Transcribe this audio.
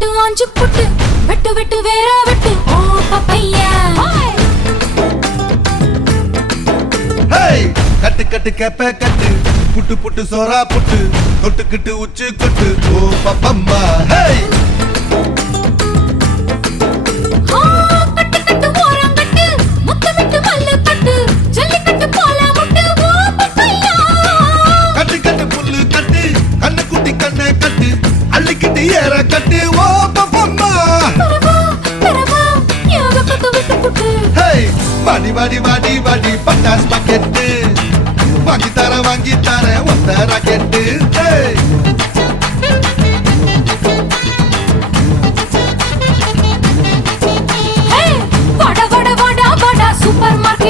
புட்டு ஆஞ்சு புட்டு வெட்டு வெட்டு வேற வெட்டு ஓ பப்பையா கட்டு கட்டு கேப்ப கட்டு புட்டு புட்டு சோரா புட்டு தொட்டுக்கிட்டு உச்சு கொட்டு ஓ பப்பம்மா அள்ளிக்கிட்டு ஏற கட்டு ஓ பப்பம்மா வாடி வாடி வாடி வாடி பட்டாஸ் பாக்கெட்டு வாங்கி தர ஒத்த ராக்கெட்டு சூப்பர்